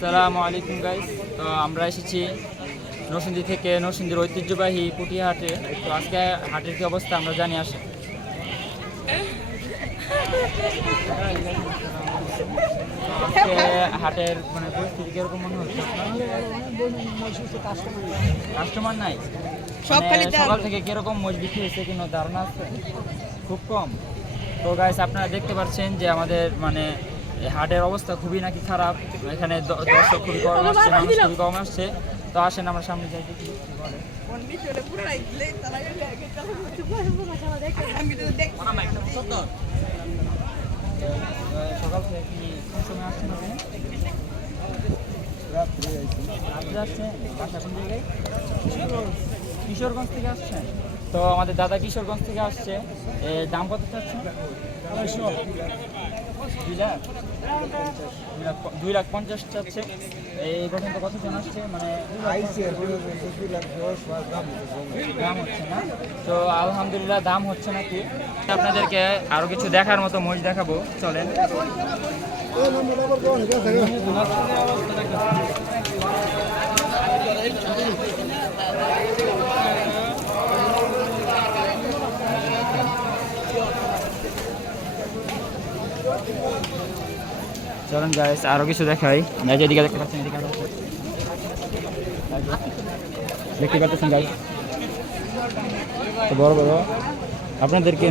আসসালামু আলাইকুম গাইস। তো আমরা এসেছি নরসিংদী থেকে, নরসিংদীর ঐতিহ্যবাহী পুটিয়া হাটে। তো আজকে হাটের কি অবস্থা আমরা জানি আসে। আজকে হাটের মানে পরিস্থিতি কিরকম মনে হচ্ছে? কাস্টমার নাই, সকাল থেকে কিরকম মোষ বিক্রি হয়েছে কোনো ধারণা আছে? খুব কম। তো গাইস আপনারা দেখতে পাচ্ছেন যে আমাদের মানে হাটের অবস্থা খুবই নাকি খারাপ। এখানে দর্শক খুবই কম আসছে, মানুষ খুবই কম আসছে। তো আসেন আমরা সামনে যাই দেখি সকাল থেকে কি কোন সময় আসছেন? রাত্রে আসছেন। বাসা কোন জায়গায়? কিশোরগঞ্জ থেকে আসছেন। তো আমাদের দাদা কিশোরগঞ্জ থেকে আসছে। দাম কত চাচ্ছেন? 2,50,000 চাচ্ছে। এই পর্যন্ত কতজন আসছে? মানে দাম হচ্ছে না। তো আলহামদুলিল্লাহ দাম হচ্ছে নাকি। আপনাদেরকে আরো কিছু দেখার মতো মোষ দেখাবো, চলেন। চলেন গাইস আরো কিছু দেখাই। এদিকে দেখতে পাচ্ছেন, দেখতে পাচ্ছেন গাইস বড় বড়। আপনাদেরকে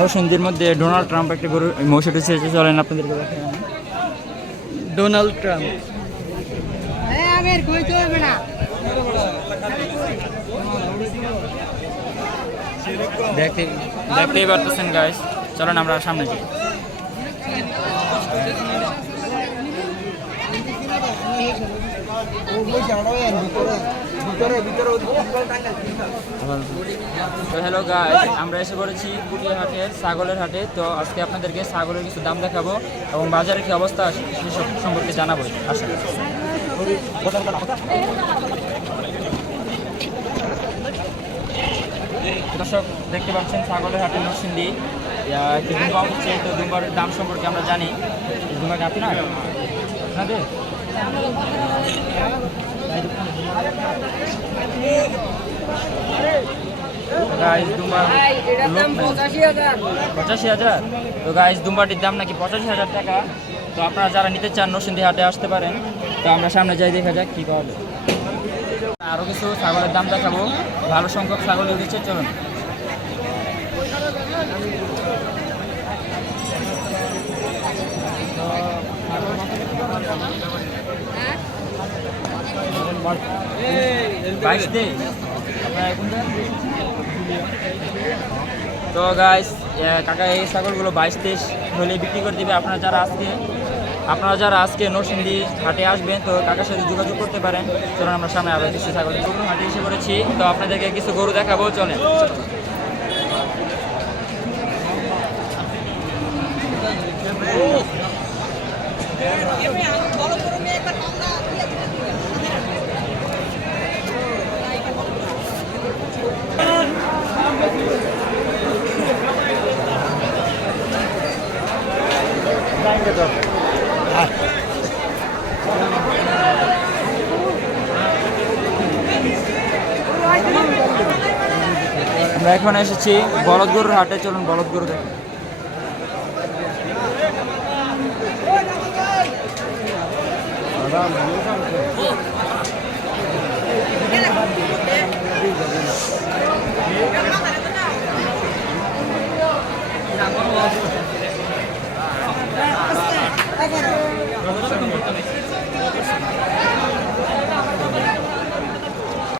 নরসিংদীর মধ্যে ডোনাল্ড ট্রাম্প একটা গরু মৌসুম এসেছে। চলেন আপনাদেরকে দেখাই। ডোনাল্ড ট্রাম্প দেখতেই পারতেছেন গাইস। চলেন আমরা সামনে যাই। হ্যালো গাইস, আমরা এসে পড়েছি পুটিয়া হাটের ছাগলের হাটে। তো আজকে আপনাদেরকে ছাগলের কিছু দাম দেখাবো এবং বাজারের কি অবস্থা সেসব সম্পর্কে জানাবো। আসেন। দর্শক দেখতে পাচ্ছেন ছাগলের হাটে নরসিংদী একটু দুম্বা হচ্ছে। তো দুম্বার দাম সম্পর্কে আমরা জানি। দুম্বাটা আপনাদের গাইস দুম্বা 85,000। তো গাইস দুম্বাটির দাম নাকি 85,000 টাকা। তো আপনারা যারা নিতে চান নরসিংদী হাটে আসতে পারেন। তো আমরা সামনে যাই, দেখা যাক কী পাওয়া যায়। আরও কিছু ছাগলের দাম দেখাবো, ভালো সংখ্যক ছাগল দিচ্ছে। চলুন। তো গাইস কাকা এই ছাগলগুলো 22-23 হলে বিক্রি করে দিবে। আপনারা যারা আজকে নরসিংদী হাটে আসবেন তো কাকার সাথে যোগাযোগ করতে পারেন। চলুন আমরা সামনে আরো কিছু ছাগল হাটে এসে পড়েছি। তো আপনাদেরকে কিছু গরু দেখাবো, চলেন। আমরা এখন এসেছি বলদ গরুর হাটে। চলুন বলদ গরু দেখি।